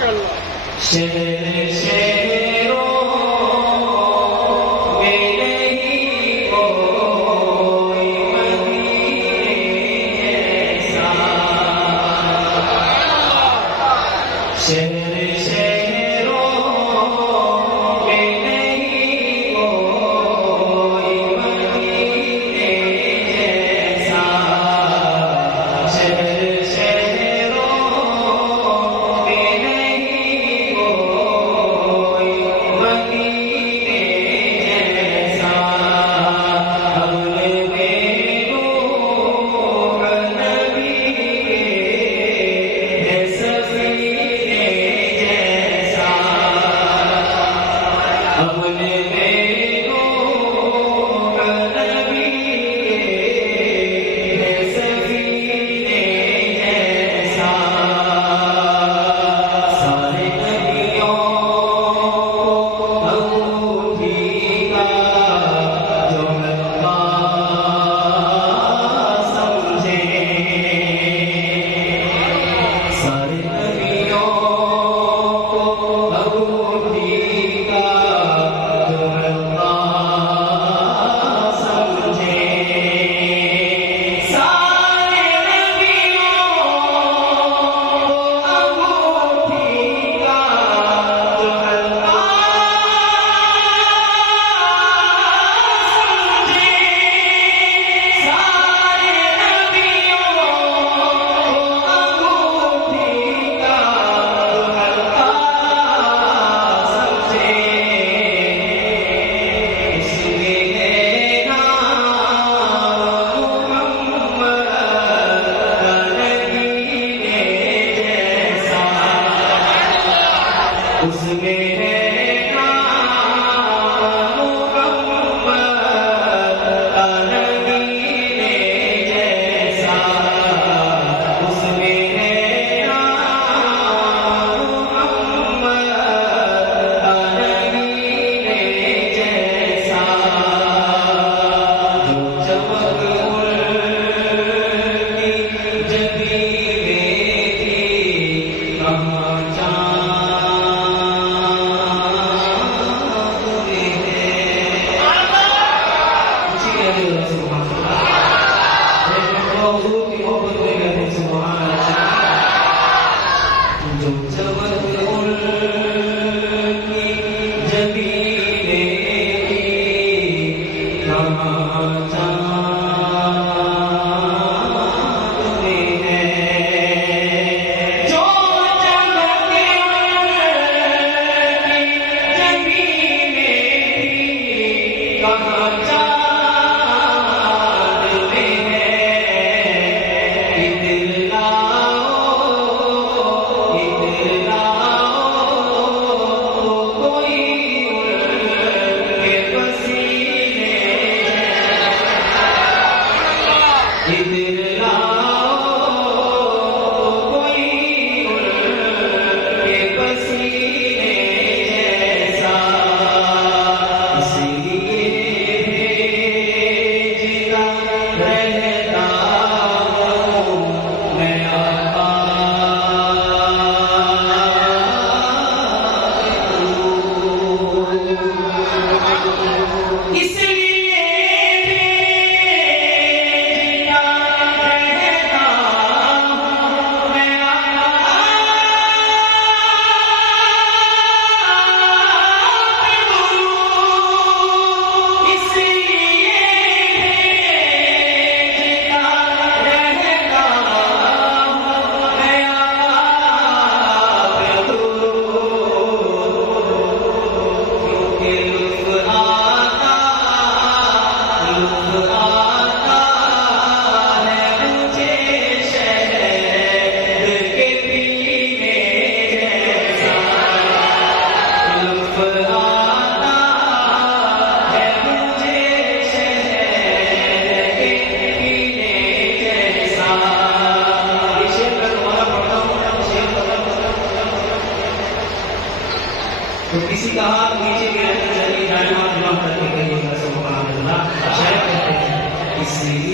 शहर शहरों में नहीं कोई मदीने जैसा। शहर शहरों में नहीं कोई मदीने जैसा। शहर शहरों में नहीं कोई मदीने जैसा। हमने नूह नबी के है सफीने जैसा। हमने नूह नबी के है सफीने जैसा। सारे नबियों को अंगूठी का जो अल्लाह समझे। सारे नबियों को अंगूठी का जो अल्लाह समझे। सारे नबियों को अंगूठी का जो अल्लाह समझे। सारे नबियों को अंगूठी का जो अल्लाह समझे। उसमें है नाम मुहम्मद नगीने जैसा। उसमें है नाम मुहम्मद नगीने जैसा। उसमें है नाम मुहम्मद नगीने जैसा। जो चमक उनकी जबीन में थी, कहाँ चाँद में है। उसी के लिए सुभान अल्लाह। हुजूर की मोहब्बत में कहते हैं सुभान अल्लाह। जो चमक उनकी जबीन में थी, कहाँ चाँद में है। जो चमक उनकी जबीन में थी, कहाँ चाँद में है। इतलाओ कोई उनके पसीने जैसा। इतलाओ कोई उनके पसीने जैसा। इसलिए भेजता रहता हूँ मैं इसलिए भेजता रहता हूँ मैं इसलिए भेजता रहता हूँ मैं क्योंकि लुत्फ आता है मुझे शहद के पीने जैसा। लुत्फ आता है मुझे शहद के पीने जैसा। ये शेर मैं दोबारा पढ़ता हूँ। शेर तो किसी का हाथ नीचे गिरा तो चलिए दाएं हाथ जमा करके कहिएगा सुभान अल्लाह। शेर कहते हैं इसलिए